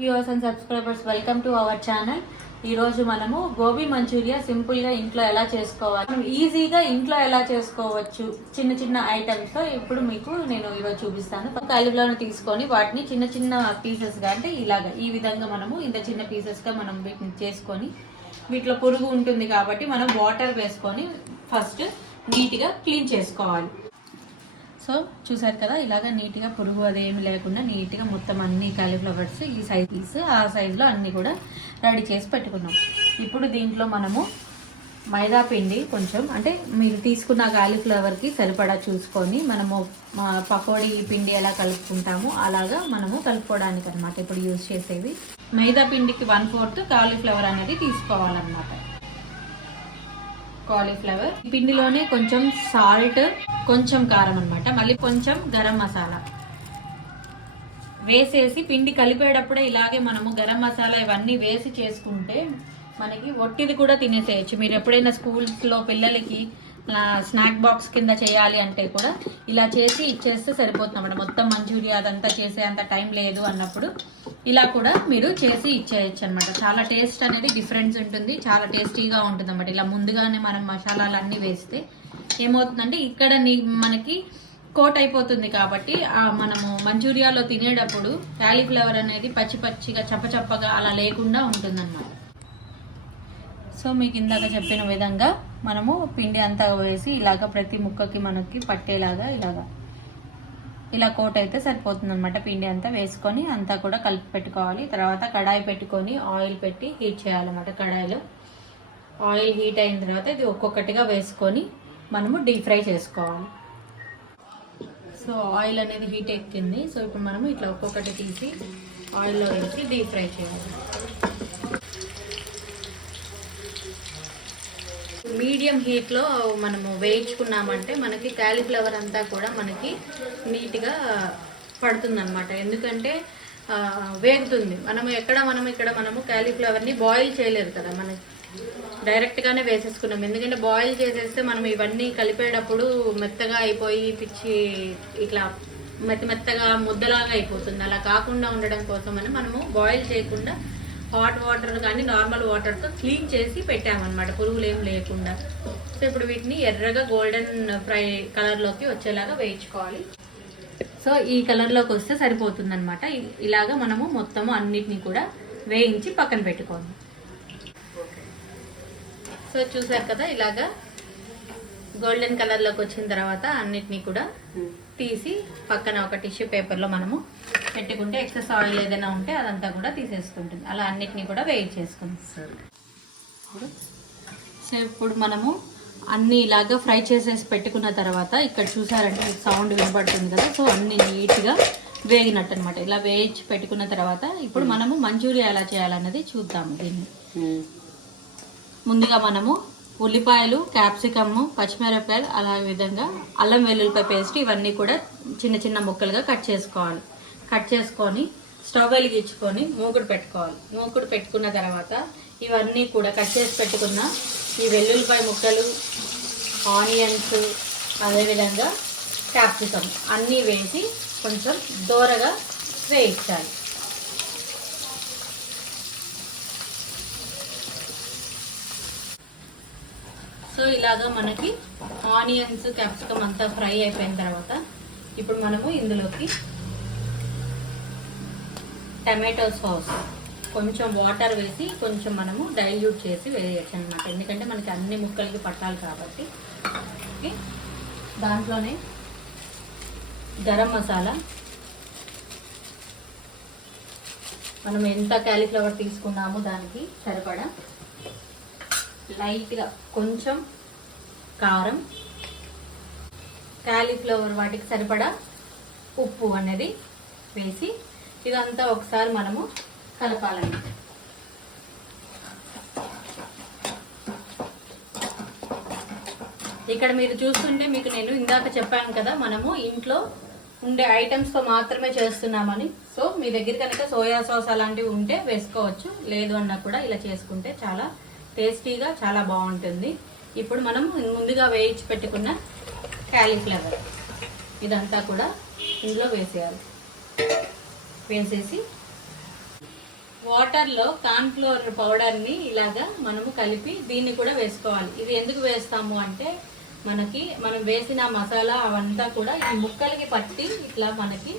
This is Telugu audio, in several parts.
Viewers and subscribers welcome to our channel ఈ రోజు మనము గోబీ మంచూరియా సింపుల్గా ఇంట్లో ఎలా చేసుకోవాలి? మనం ఈజీగా ఇంట్లో ఎలా చేసుకోవచ్చు? చిన్న చిన్న ఐటమ్స్తో ఇప్పుడు మీకు నేను ఈరోజు చూపిస్తాను. కాలీఫ్లవర్ తీసుకొని వాటిని చిన్న చిన్న పీసెస్గా అంటే ఇలాగా ఈ విధంగా మనము ఇంత చిన్న పీసెస్గా మనం వీటిని చేసుకొని వీటిలో పురుగు ఉంటుంది కాబట్టి మనం వాటర్ వేసుకొని ఫస్ట్ నీట్గా క్లీన్ చేసుకోవాలి. సో చూసారు కదా ఇలాగ నీట్గా పురుగు అదేమి లేకుండా నీట్గా మొత్తం అన్ని కాలీఫ్లవర్స్ ఈ సైజ్ ఆ సైజులో అన్ని కూడా రెడీ చేసి పెట్టుకున్నాం. ఇప్పుడు దీంట్లో మనము మైదా పిండి కొంచెం అంటే మీరు తీసుకున్న కాలీఫ్లవర్కి సరిపడా చూసుకొని మనము మా పకోడీ పిండి ఎలా కలుపుకుంటామో అలాగా మనము కలుపుకోవడానికి అనమాట ఇప్పుడు యూజ్ చేసేది. మైదా పిండికి వన్ ఫోర్త్ కాలీఫ్లవర్ అనేది తీసుకోవాలన్నమాట. కాలీఫ్లవర్. ఈ పిండిలోనే కొంచెం సాల్ట్ కొంచెం కారం అన్నమాట. మళ్ళీ కొంచెం గరం మసాలా. వేసేసి పిండి కలిపేటప్పుడే ఇలాగే మనము గరం మసాలా ఇవన్నీ వేసి చేసుకుంటే మనకి ఒట్టిది కూడా తినేసేయచ్చు. మీరు ఎప్పుడైనా స్కూల్స్లో పిల్లలకి స్నాక్ బాక్స్ కింద చేయాలి అంటే కూడా ఇలా చేసి ఇచ్చేస్తే సరిపోతుంది అన్నమాట. మొత్తం మంచూరియా అదంతా చేసే అంత టైం లేదు అన్నప్పుడు. ఇలా కూడా మీరు చేసి ఇచ్చేయచ్చు అనమాట చాలా టేస్ట్ అనేది డిఫరెన్స్ ఉంటుంది. చాలా టేస్టీగా ఉంటుంది అనమాట ఇలా ముందుగానే మనం మసాలాలు అన్నీ వేస్తే ఏమవుతుందంటే ఇక్కడ నీ- మనకి కోట్ అయిపోతుంది కాబట్టి మనము మంచూరియాలో తినేటప్పుడు క్యాలీఫ్లవర్ అనేది పచ్చి పచ్చిగా చప్పచప్పగా అలా లేకుండా ఉంటుందన్నమాట. సో మీకు ఇందాక చెప్పిన విధంగా మనము పిండి అంతా వేసి ఇలాగ ప్రతి ముక్కకి మనకి పట్టేలాగా ఇలాగా ఇలా కోట్ అయితే సరిపోతుంది అనమాట పిండి అంతా వేసుకొని అంతా కూడా కలిపి పెట్టుకోవాలి. తర్వాత కడాయి పెట్టుకొని ఆయిల్ పెట్టి హీట్ చేయాలన్నమాట కడాయిలో. ఆయిల్ హీట్ అయిన తర్వాత ఇది ఒక్కొక్కటిగా వేసుకొని మనము డీప్ ఫ్రై చేసుకోవాలి. సో ఆయిల్ అనేది హీట్ ఎక్కింది. సో ఇప్పుడు మనము ఇట్లా ఒక్కొక్కటి తీసి ఆయిల్లో వేసి డీప్ ఫ్రై చేయాలి. మీడియం హీట్లో మనము వేయించుకున్నామంటే మనకి క్యాలీఫ్లవర్ అంతా కూడా మనకి నీట్గా పడుతుందన్నమాట. ఎందుకంటే వేగుతుంది. మనం ఎక్కడ మనం ఇక్కడ మనము క్యాలీఫ్లవర్ని బాయిల్ చేయలేదు కదా మనం డైరెక్ట్గానే వేసేసుకున్నాం. ఎందుకంటే బాయిల్ చేసేస్తే మనం ఇవన్నీ కలిపేటప్పుడు మెత్తగా అయిపోయి పిచ్చి ఇట్లా మెత్త మెత్తగా ముద్దలాగా అయిపోతుంది. అలా కాకుండా ఉండడం కోసమని మనము బాయిల్ చేయకుండా హాట్ వాటర్ కానీ నార్మల్ వాటర్తో క్లీన్ చేసి పెట్టామన్నమాట. పురుగులు ఏం లేకుండా. సో ఇప్పుడు వీటిని ఎర్రగా గోల్డెన్ ఫ్రై కలర్లోకి వచ్చేలాగా వేయించుకోవాలి. సో ఈ కలర్లోకి వస్తే సరిపోతుంది అనమాట ఇలాగా మనము మొత్తము అన్నిటిని కూడా వేయించి పక్కన పెట్టుకోవాలి. సో చూసారు కదా ఇలాగా గోల్డెన్ కలర్లోకి వచ్చిన తర్వాత అన్నిటినీ కూడా తీసి పక్కన ఒక టిష్యూ పేపర్లో మనము పెట్టుకుంటే ఎక్సెస్ ఆయిల్ ఏదైనా ఉంటే అదంతా కూడా తీసేసుకుంటుంది. అలా అన్నిటినీ కూడా వేయించేసుకుంది సో ఇప్పుడు మనము అన్ని ఇలాగా ఫ్రై చేసేసి పెట్టుకున్న తర్వాత ఇక్కడ చూసారంటే సౌండ్ వినపడుతుంది కదా సో అన్ని నీట్గా వేగినట్టు అనమాట ఇలా వేయించి పెట్టుకున్న తర్వాత ఇప్పుడు మనము మంచూరియా ఎలా చేయాలన్నది చూద్దాము దీన్ని. ముందుగా మనము ఉల్లిపాయలు క్యాప్సికమ్ పచ్చిమిరపకాయలు అలా విధంగా అల్లం వెల్లుల్లిపాయ పేస్ట్ ఇవన్నీ కూడా చిన్న చిన్న ముక్కలుగా కట్ చేసుకోవాలి. కట్ చేసుకొని స్టవ్ వెలిగించుకొని మూకుడు పెట్టుకోవాలి. మూకుడు పెట్టుకున్న తర్వాత ఇవన్నీ కూడా కట్ చేసి పెట్టుకున్న ఈ వెల్లుల్లిపాయ ముక్కలు ఆనియన్స్ అదేవిధంగా క్యాప్సికమ్ అన్నీ వేసి కొంచెం దోరగా వేయించాలి. సో ఇలాగా మనకి ఆనియన్స్ క్యాప్సికమ్ అంతా ఫ్రై అయిపోయిన తర్వాత ఇప్పుడు మనము ఇందులోకి టమాటో సాస్ కొంచెం వాటర్ వేసి కొంచెం మనము డైల్యూట్ చేసి వేయచ్చు అనమాట ఎందుకంటే మనకి అన్ని ముక్కలకి పట్టాలి కాబట్టి. ఓకే. దాంట్లోనే గరం మసాలా. మనం ఎంత క్యాలీఫ్లవర్ తీసుకున్నామో దానికి సరిపడా లైట్గా కొంచెం కారం క్యాలీఫ్లవర్ వాటికి సరిపడా ఉప్పు అనేది వేసి ఇదంతా ఒకసారి మనము కలపాలండి. ఇక్కడ మీరు చూస్తుంటే మీకు నేను ఇందాక చెప్పాను కదా మనము ఇంట్లో ఉండే ఐటమ్స్తో మాత్రమే చేస్తున్నామని. సో మీ దగ్గర కనుక సోయా సాస్ అలాంటివి ఉంటే వేసుకోవచ్చు లేదు అన్నా కూడా ఇలా చేసుకుంటే చాలా టేస్టీగా చాలా బాగుంటుంది. ఇప్పుడు మనం ముందుగా వేయించి పెట్టుకున్న క్యాలీఫ్లవర్. ఇదంతా కూడా ఇందులో వేసేయాలి. వేసేసి వాటర్లో కార్న్ఫ్లోర్ పౌడర్ని ఇలాగా మనము కలిపి దీన్ని కూడా వేసుకోవాలి. ఇది ఎందుకు వేస్తాము అంటే మనకి మనం వేసిన మసాలా అవంతా కూడా ఈ ముక్కలకి పట్టి ఇట్లా మనకి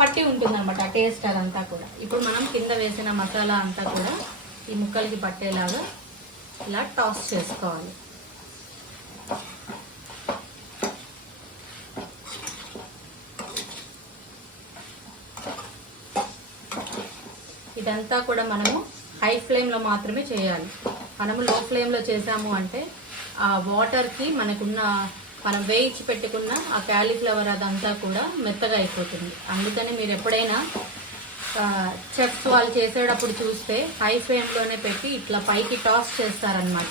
పట్టి ఉంటుంది అనమాట టేస్ట్ అదంతా కూడా. ఇప్పుడు మనం కింద వేసిన మసాలా అంతా కూడా ఈ ముక్కలకి పట్టేలాగా ఇలా టాస్ చేసుకోవాలి. ఇదంతా కూడా మనము హై ఫ్లేమ్లో మాత్రమే చేయాలి. మనము లో ఫ్లేమ్లో చేసాము అంటే ఆ వాటర్కి మనకున్న మనం వేయించి పెట్టుకున్న ఆ క్యాలీఫ్లవర్ అదంతా కూడా మెత్తగా అయిపోతుంది. అందుకని మీరు ఎప్పుడైనా చెఫ్స్ వాళ్ళు చేసేటప్పుడు చూస్తే హై ఫ్లేమ్లోనే పెట్టి ఇట్లా పైకి టాస్ చేస్తారనమాట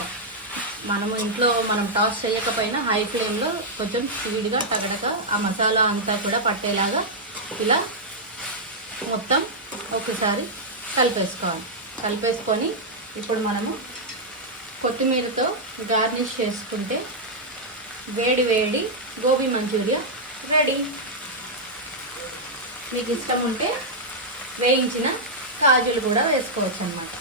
మనము ఇంట్లో మనం టాస్ చేయకపోయినా హై ఫ్లేమ్లో కొంచెం స్పీడ్గా తగడక ఆ మసాలా అంతా కూడా పట్టేలాగా ఇలా మొత్తం ఒకసారి కలిపేసుకోవాలి. కలిపేసుకొని ఇప్పుడు మనము కొత్తిమీరతో గార్నిష్ చేసుకుంటే వేడి వేడి గోబీ మంచూరియా రెడీ. మీకు ఇష్టం ఉంటే వేయించిన కాజులు కూడా వేసుకోవచ్చు అన్నమాట